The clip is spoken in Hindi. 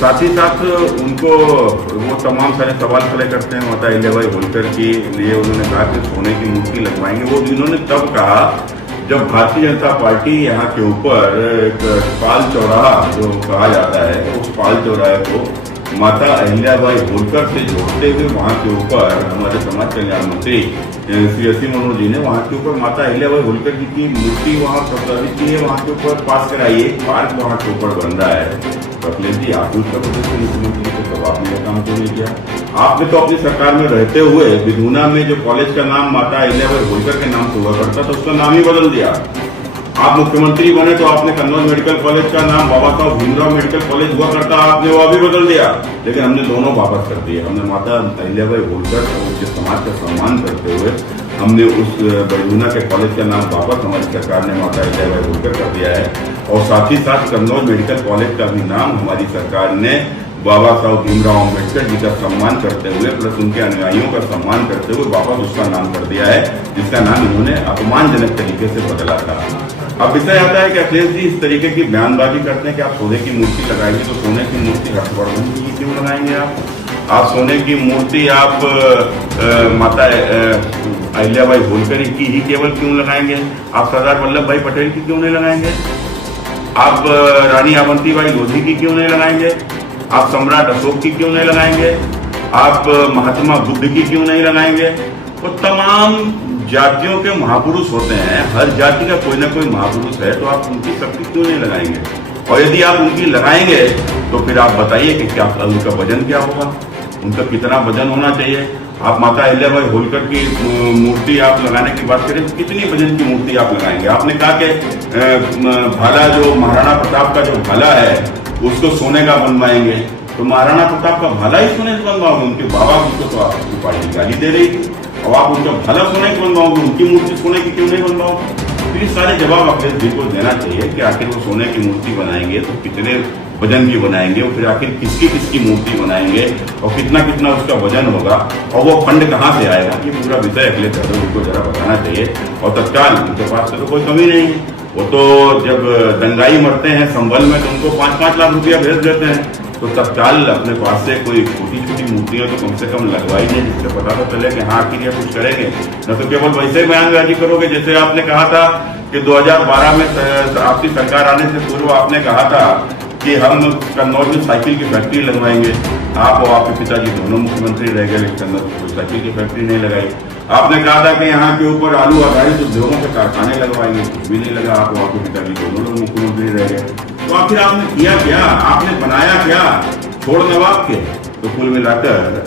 साथ ही साथ उनको वो तमाम सारे सवाल खड़े करते हैं माता अहिल्याबाई होलकर के लिए। उन्होंने कहा कि सोने की मूर्ति लगवाएंगे। वो इन्होंने तब कहा जब भारतीय जनता पार्टी यहाँ के ऊपर एक पाल चौराहा जो कहा जाता है, उस पाल चौराहे को माता अहिल्याबाई होलकर से जोड़ते हुए वहाँ के ऊपर हमारे समाज कल्याण मंत्री श्री असीम मनोहर जी ने वहाँ के ऊपर माता अहिल्याबाई होलकर जी की मूर्ति वहाँ प्रस्तावित की है, वहाँ के ऊपर पास कराई है। पार्क वहाँ के ऊपर बन रहा है। अखिलेश जी, आप उत्तर प्रदेश के मुख्यमंत्री को तो आपने यह काम क्यों नहीं किया? आपने तो अपनी सरकार में रहते हुए विधुना में जो कॉलेज का नाम माता अहिल्याबाई होलकर के नाम से हुआ करता था उसका नाम ही बदल दिया। आप मुख्यमंत्री बने तो आपने कन्नौज मेडिकल कॉलेज का नाम बाबा साहब भीमराव मेडिकल कॉलेज हुआ करता, आपने वो अभी बदल दिया। लेकिन हमने दोनों वापस कर दिए। हमने माता अहिल्याबाई होलकर और उसके समाज का सम्मान करते हुए हमने उस बरगुना के कॉलेज का नाम वापस हमारी सरकार ने माता अहिल्याबाई होलकर कर दिया है। और साथ ही साथ कन्नौज मेडिकल कॉलेज का भी नाम हमारी सरकार ने बाबा साहब भीमराव अम्बेडकर जी का सम्मान करते हुए प्लस उनके अनुयायियों का सम्मान करते हुए वापस उसका नाम कर दिया है, जिसका नाम इन्होंने अपमानजनक तरीके से बदला था। अब विषय आता है कि अखिलेश जी इस तरीके की बयानबाजी करते हैं कि आप सोने की मूर्ति लगाएंगे, तो सोने की मूर्ति हर्षवर्धन जी की क्यों लगाएंगे? आप सोने की मूर्ति आप माता अहिल्याबाई होलकर की ही केवल क्यों लगाएंगे? आप सरदार वल्लभ भाई पटेल की क्यों नहीं लगाएंगे? आप रानी अवंतीबाई लोधी की क्यों नहीं लगाएंगे? आप सम्राट अशोक की क्यों नहीं लगाएंगे? आप महात्मा बुद्ध की क्यों नहीं लगाएंगे? वो तमाम जातियों के महापुरुष होते हैं, हर जाति का कोई ना कोई महापुरुष है, तो आप उनकी सबकी क्यों नहीं लगाएंगे? और यदि आप उनकी लगाएंगे तो फिर आप बताइए कि क्या उनका वजन क्या होगा, उनका कितना वजन होना चाहिए? आप माता अहिल्याबाई होलकर की मूर्ति आप लगाने की बात करें तो कितनी वजन की मूर्ति आप लगाएंगे? आपने कहा कि भाला जो महाराणा प्रताप का जो भाला है उसको सोने का बनवाएंगे, तो महाराणा प्रताप का भाला ही सोने से बनवाओगे? उनके बाबा को तो आपकी पार्टी गाली दे रही थी, और आप उनका भाला सोने की बनवाओगे, उनकी मूर्ति सोने की क्यों नहीं बनवाओगे? तो ये सारे जवाब अखिलेश जी को देना चाहिए कि आखिर वो सोने की मूर्ति बनाएंगे तो कितने वजन की बनाएंगे, और फिर आखिर किसकी मूर्ति बनाएंगे और कितना कितना उसका वजन होगा, और वो फंड कहाँ से आएगा? ये पूरा विषय अखिलेश यादव जी को जरा बताना चाहिए। और तत्काल उनके पास तो कोई कमी नहीं है, वो तो जब दंगाई मरते हैं संभल में तो उनको 5-5 लाख रुपया भेज देते हैं, तो तत्काल अपने पास से कोई छोटी छोटी मूर्तियां तो कम से कम लगवाई नहीं, जिससे पता तो चले कि हाँ आखिर ये कुछ करेंगे। न तो केवल वैसे बयानबाजी करोगे जैसे आपने कहा था कि 2012 में आपकी सरकार आने से पूर्व आपने कहा था कि हम कन्नौज में साइकिल की फैक्ट्री लगवाएंगे। आप और आपके पिताजी दोनों मुख्यमंत्री रह गए, लेकिन कन्नौज में कोई साइकिल की फैक्ट्री नहीं लगाई। आपने कहा था कि यहाँ के ऊपर आलू आधारित उद्योगों के कारखाने लगवाएंगे, कुछ भी नहीं लगा। आप और आपके पिताजी दोनों लोग मुख्यमंत्री रह गए। तो आखिर आपने किया क्या? आपने बनाया क्या? छोड़ नवाब के। तो कुल मिलाकर